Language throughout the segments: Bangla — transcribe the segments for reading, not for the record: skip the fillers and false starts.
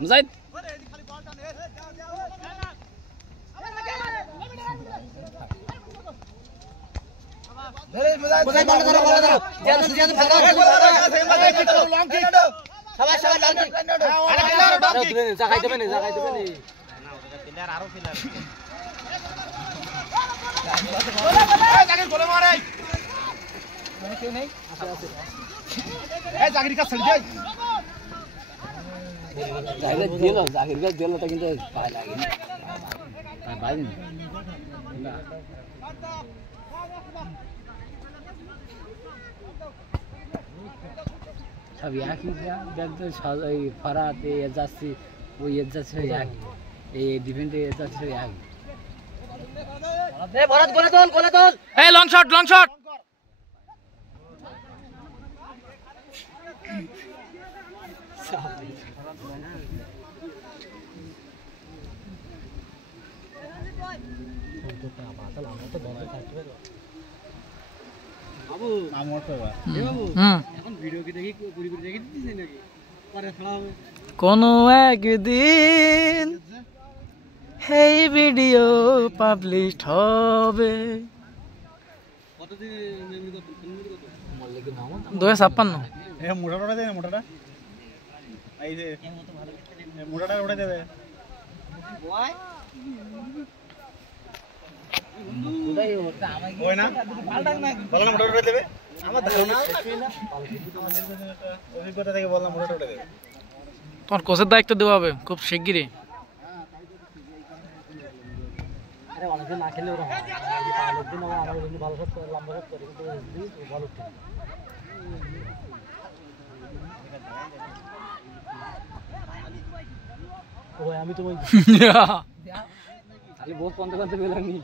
মুজাহিদ কিন্তু সব একই দেখতে ফরাত যাচ্ছি ওই যাচ্ছে একই এই ডিফেন্ডে যাচ্ছে একই ভরত গোলে তোল এই লং শট কোনো একদিন এই ভিডিও পাবলিশ হবে 256 মোটাটা দে মোটাটা এই যে মোটাটা ওটা দে ওই না বললাম মোটাটা দেবে আমার ধারণা অভিজ্ঞতা থেকে বললাম মোটাটা ওটা দেবে তোমার কোচের দায়িত্ব দেওয়া হবে খুব শিগগিরই আরে অনেকদিন না খেলে ওরা অনেকদিন আমার ভালো শট করে লম্বা শট করে কিন্তু ভালো ওই আমি তো ওই খালি বহুত বন্ধ করতে পেলামনি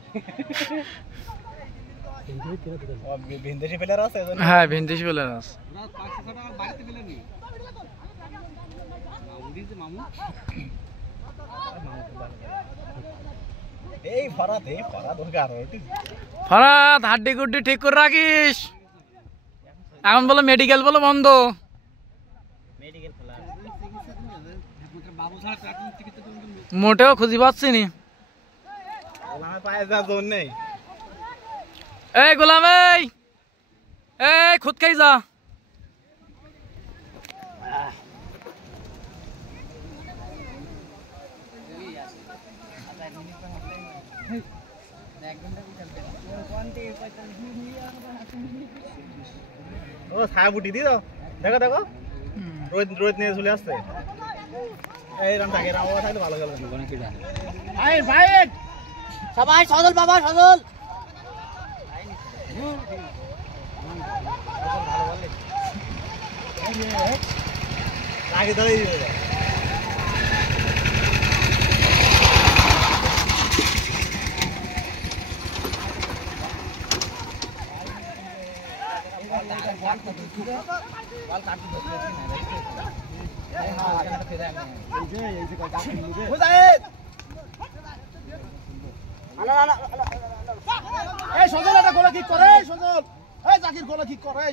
ভিনদেশি প্লেয়ার আছে হ্যাঁ ভিনদেশি প্লেয়ার আছে 500 টাকা বাড়িতে পেলেনি মামুদি যে মামু এই ফরাত দরকার ফরাত হাড্ডি গুড্ডি ঠিক করে রাখিস এখন বলো মেডিকেল বলো বন্ধ মেডিকেল খোলা বাবু ছাড়া প্রাথমিক চিকিৎসা মোটেও খুঁজি পাচ্ছি নি আমার পায়ে যা জোর নেই এই গোলাম এই খুদ খাই যা ও ছায়া বুটি দি দাও দেখো রোদ নিয়ে চলে আসছে এই রাম থাকে রাম বাবা থাকলে ভালো গেল ভাই সবাই সজল বাবা সজল আগে ধরে দিবে সজল একটা গোলা কিক করে সজল এই জাকির গোলা কিক করে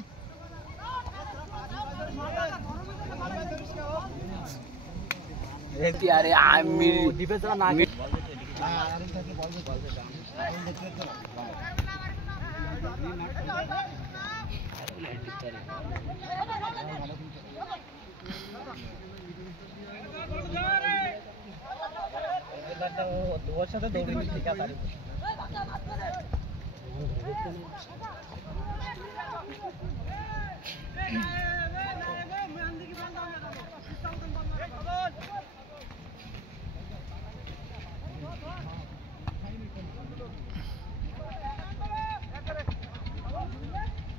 আরে আমি ডিফেন্সরা না ওর সাথে দৌড়ি ঠিক আছে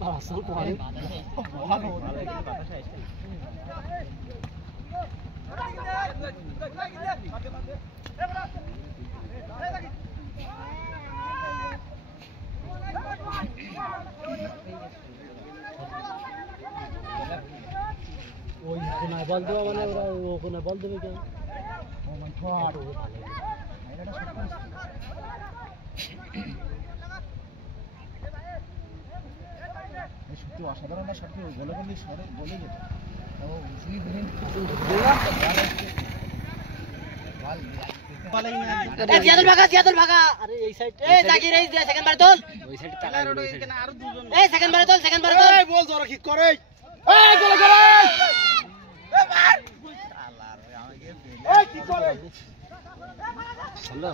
আসল পরে ওই কোনায় বল দেওয়া মানে ওরা ও কোনায় বল দেবে কেন ও মাই গড সত্যি অসাধারণ না সত্যি বলে বলে সরে বলে যেত ও শুনি জিয়াদুল ভাগা আরে এই সাইড এই জাকির এই দে সেকেন্ড বার তোল ওই সাইড তাকাই রোড এখানে আরো দুজন এই সেকেন্ড বার তোল এই বল জোরে কিক করে এই গোল করে এ মার আল্লাহ রে আমাকে এই কি করে হলো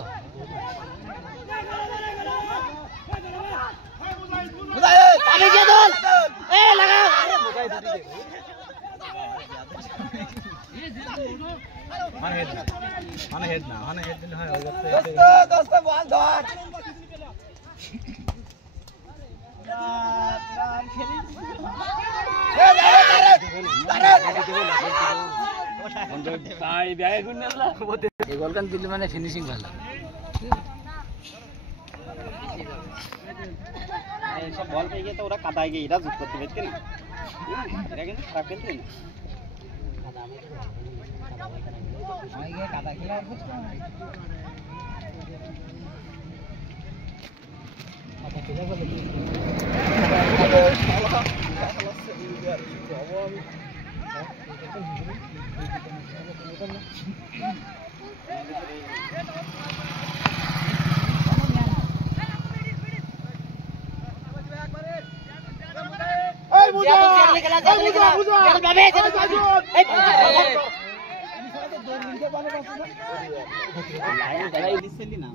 বুঝাই আমি জিয়াদুল এই লাগা আরে বুঝাই দিদি মানে হেড দিলে হয় দোস্ত বল ধর এই গোলকান দিলে মানে ফিনিশিং ভালো সব বল পেয়ে গিয়ে তো ওরা কাদায় গিয়ে এটা যুক্ত করতে পারছে না এরা কিন্তু খারাপ খেলতে না কাদা খেলা না